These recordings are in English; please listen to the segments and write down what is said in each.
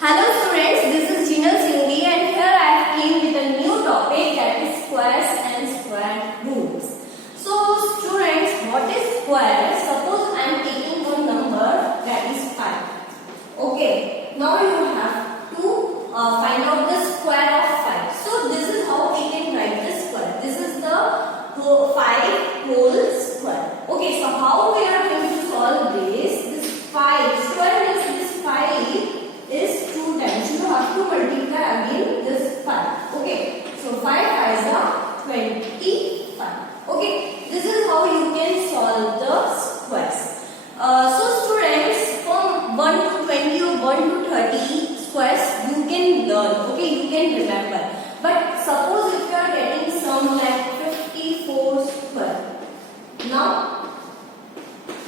Hello students, this is Jinal Singhvi and here I have came with a new topic, that is squares and square roots. So students, what is square? Suppose I am taking one number, that is 5. Okay, now you have to find out the square of 5. So this is how we can write the square. This is the 5 whole square. Okay, so how we are going to solve this? This 5 square means this 5 is 2 times. You have to multiply again this 5. Okay, so 5 5s are 25. Okay, this is how you can solve the squares. So students, from 1 to 20 or 1 to 30 squares you can learn. Okay, you can remember. But suppose if you are getting some like 54 square, now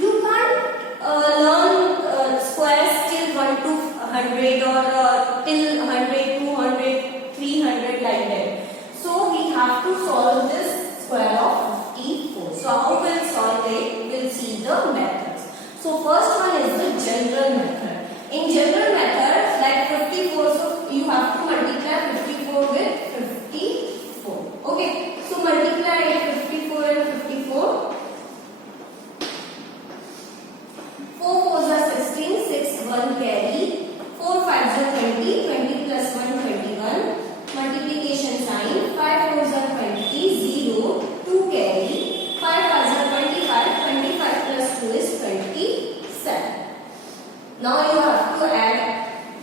you can't learn squares till 1 to 100 or till 100, 200, 300 like that. So we have to solve this square of 54. So how we'll solve it? We'll see the methods. So first one is the general method. In general method, like 54, so you have to multiply 54 with 54. Okay, so multiply 54 and 54. 4 4s are 16, 6 1 carry. 4 5s are 20, 20 plus 1 21. Multiplication sign. 5 4s are 20, 0, 2 carry. 5 5s are 25, 25 plus 2 is 27. Now you have to add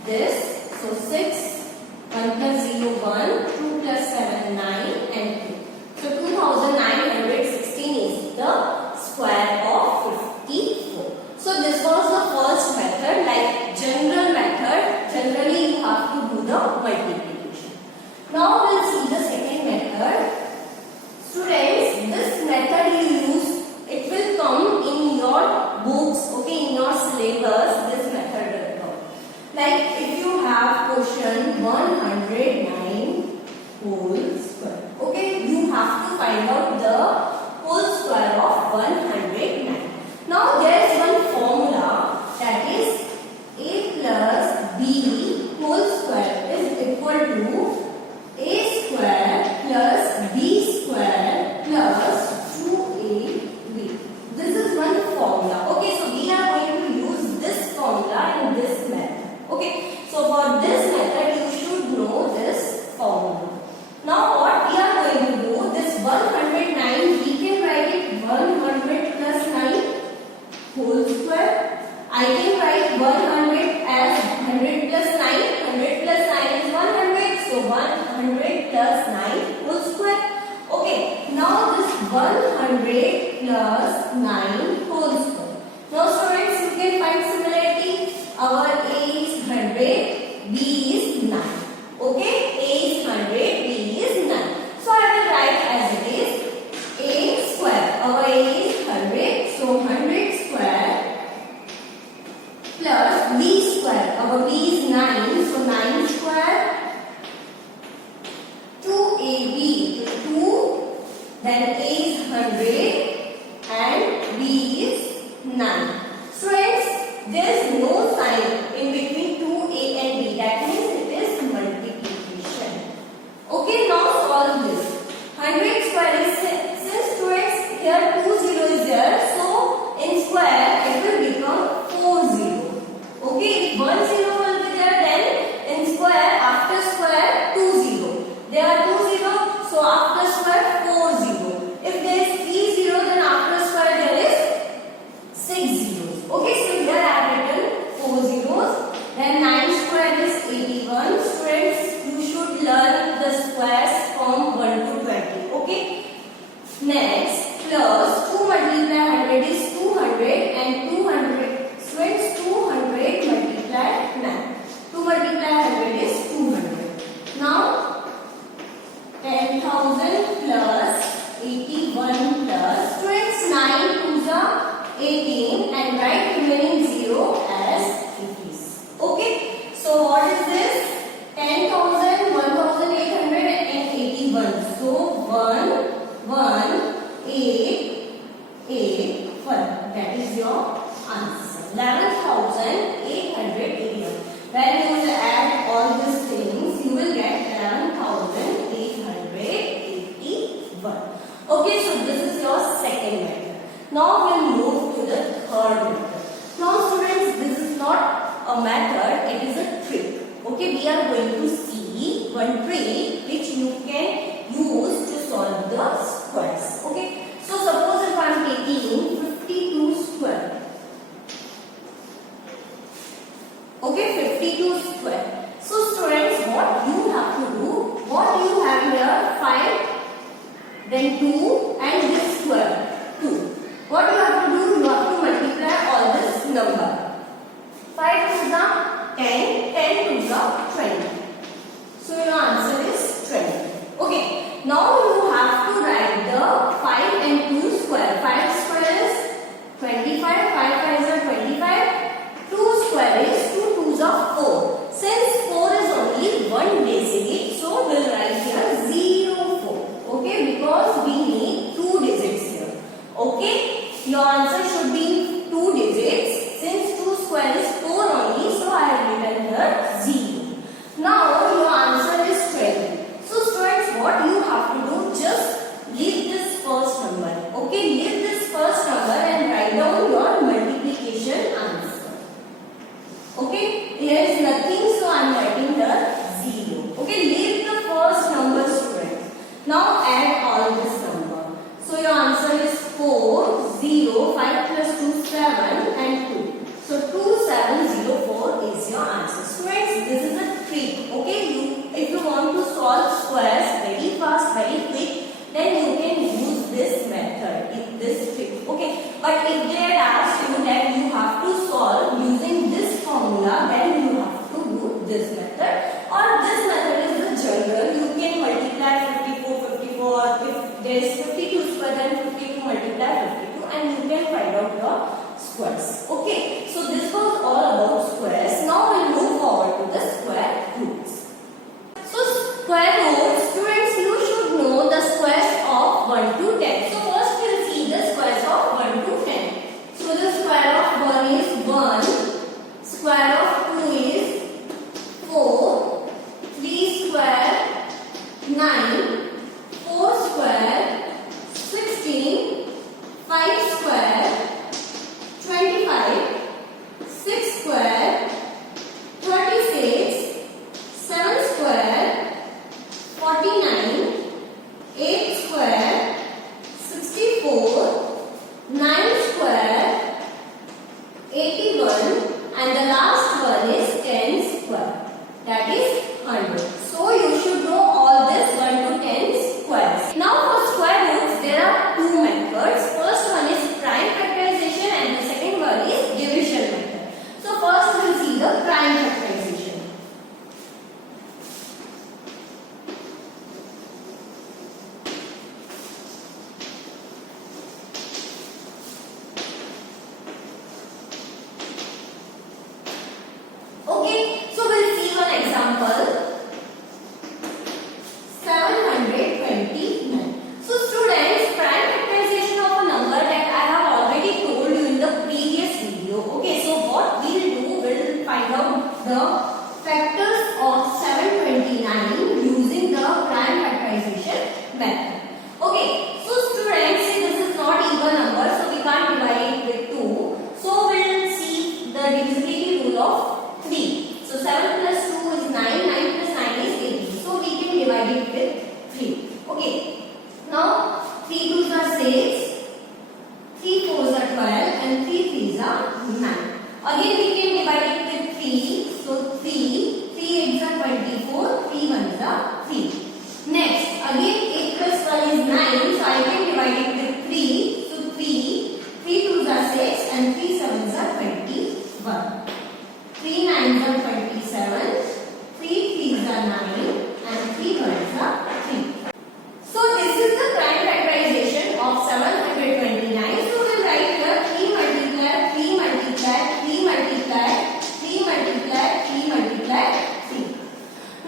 this. So 6, 1 plus 0 1, 2 plus 7 9 and 2. So 2916 is the square of 54. So this was the first method, like general method. Generally you have to do the multiplication. Now we'll see the second method. Students, this method you use, it will come in your books, okay, in your syllabus. This method will come. Like if you have question 109 whole square, okay, you have to find out the whole square of 109. Now there is one formula, that is a plus b whole square is equal to a square plus b square plus 2ab. This is one formula. Okay, so we are going to use this formula in this method. Okay, so for this method you should know this formula. Now what we are going to do, this 109 we can write it 100 plus 9 whole square. I can write 100 as 100 plus 9. 100 plus 9 is 100. So 100 plus 9 whole square. Okay. Now this 100 plus 9 whole square. Now students, you can find similarity. Our A is 100, B is 9. Okay. A is 100, B is 9. So I will write as it is A square. Our A is 100. So 100 square plus b square. Our b is 9, so 9 square. 2ab, 2, then a is 100 and b is 9. Students, there is no sign in between 2a and b. That means it is multiplication. Okay, now solve this. 100 square is, since students here 2 0 is there, so in square it will become 4 0. Okay, if 1 0 will be there, then in square, after square 2 0. There are 2 0, so after square 4 0. If there is 3 0, then after square there is 6 zeros. Okay, so here I have written 4 zeros. Then 9 square is 81. Students, you should learn the squares from 1 to 20. Okay. Next, plus 2 multiply 100 is 200 and 200. Students, 200 multiply 9. 2 multiply 100 is 200. Now 10,000 plus 81 plus, students, 9 2s are 18 and write remaining 0 as it is. Okay, so what is this? 10,000, 1,800 and 81. So 1, 1, 8, 8, 1. That is your answer. 11,881. When you will add it is a trick. Okay, we are going to see one trick which you can use to solve the squares. Okay, so suppose if I am taking 52 square. Okay, 52 square. So students, what you have to do, what you have here, 5, then 2 and this square, 2. What you have to do, you have to multiply all this number. 5 to the 10, 10 to the 20. So your answer is 20. Okay, now you have to write the 5 and 2 square. 5 square is 25, 5 5 is 25, 2 square is 2 2s are 4. Since 4 is only one digit, so we'll write here 0 4. Okay, because we need 2 digits here. Okay, your answer should be 2 digits. Since 2 square is 4 only, so I have written here 0. Now your answer is 20. So students, what you have to do, just leave this first number. Okay, leave this first number and write down your multiplication answer. Okay, here is nothing, so I am writing here 0. Okay, leave the first number, students. Now add all this number. So your answer is 4, 0, 5 plus 2, 7 and 2. So 2704 is your answer. Students, this is a trick. Okay, if you want to solve squares very fast, very quick, then you can use this method, this trick. Okay, but if they had asked you that you have to solve using this formula, then you have to do this method. Or this method is the general. You can multiply 54, 54. If there is 52 square, then 52 multiply 52, and you can find out your squares. Okay, so this was all about squares. Now we'll move forward to the square roots. So square roots, students, you should know the squares of 1 to 10. So first we'll see the squares of 1 to 10. So the square of 1 is 1, square of 2 is 4, 3 square 9, 4 square 16, 5 square 25, 6 square 36, 7 square 49, 8 square 64, 9 square 81, and the last one is 10 square, that is 100. So you should know all this 1 to 10 squares. Now for square roots, there are two methods. First one is prime factorization and the second one is division method. So first we will see the prime factorization. Okay, so we'll see one example. 729. So students, prime factorization of a number that I have already told you in the previous video. Okay, so what we will do, we will find out the factors of 729 using the prime factorization method. Okay, so students, see this is not even number, so we can't divide it with 2. So we will see the divisibility rule of 3. So 7 plus 2 is 9, 9 plus 9 is 18. So we can divide it with 3. Okay. Now 3 2s are 6, 3 4s are 12, and 3 3s are 9. Again we can divide it with 3. So 3 8s are 24, 3 1s are 3. Next, again 8 plus 1 is 9, so I can divide it with 3. So 3 2s are 6, and 3 7s are 21. 3 9s are 27, 3 3s are 9, and 3 1s are 3. So this is the prime factorization of 729. So we will write here 3 multiply 3 multiply 3 multiply 3 multiply 3 multiply 3.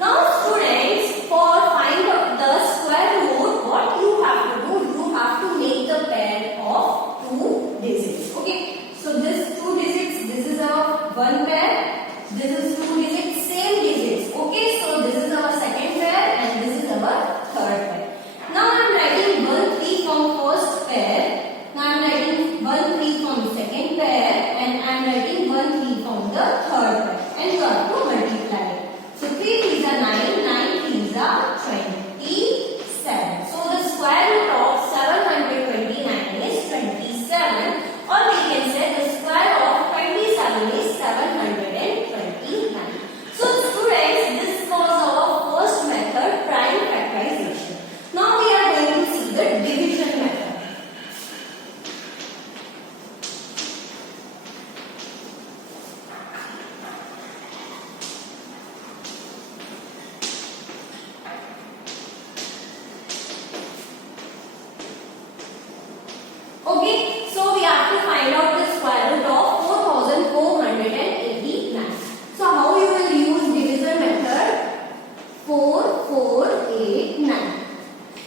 Now students, for find out the square root, what you have to do, you have to make the pair of 2 digits. Okay, so this 2 digits, this is our one pair, this is 2 digits, Okay, so we have to find out the square root of 4489. So how you will use division method? 4, 4, 8, 9.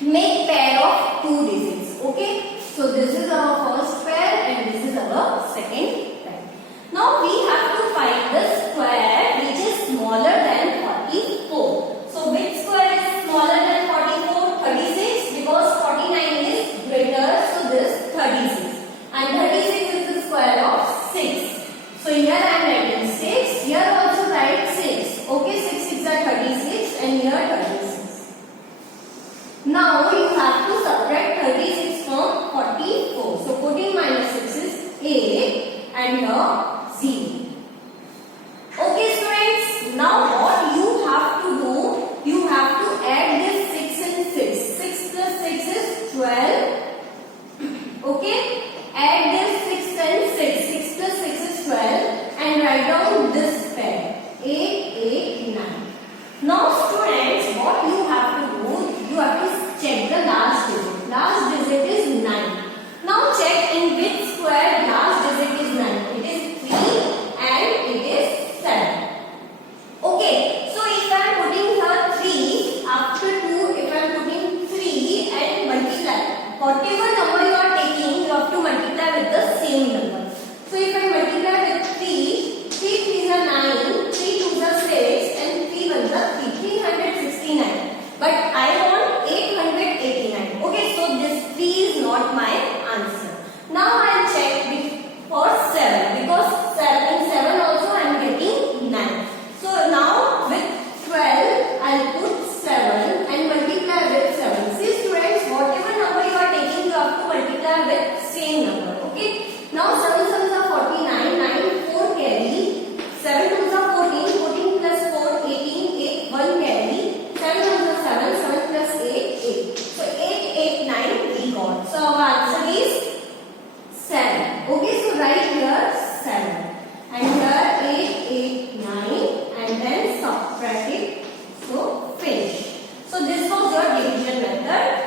Make pair of two digits. Okay, so this is our first pair and this is our second pair. Now we have to find the square which is smaller than 44. So which square is smaller than 44? 36, because 49 is greater, so this 36. And 36 is the square of 6. So here I am writing 6. Here also write 6. Okay, 6 6 are 36 and here 36. Now you have to subtract 36 from 44. So 14 minus 6 is 8 and here 0. Okay students, now what you have to do, you have to add this 6 and 6. 6 plus 6 is 12. Okay, add this 6 and 6. 6 plus 6 is 12 and write down this pair 8, 8, 9. Now students, what you have to do, you have to check the last digit. Last digit is 9. Now check in which square last digit is 9. It is 3 and it is 7. Okay, so if I am putting here 3 after 2, if I am putting 3 and multiply, whatever number you are taking, you have to multiply with the same number. So if I multiply with 3, 3 3s are 9, 3 2s are 6 and 3 1s are 3, 369. But I want 889. Okay, so this 3 is not my answer. Now I will check for 7 because 7 also I am getting 9. So now with 12 I will put 7 and multiply with 7. See students, whatever number you are taking, you have to multiply with same number. Okay. Now 7 7s are 49, 9 4 carry, 7 2s are 14, 14 plus 4 18, 8 1 carry, 7 1s are 7, 7 plus 8 8. So 8 8 9 we got. So our answer is 7. Okay, so write here 7 and here 8 8 9 and then subtract it. So finish. So this was your division method.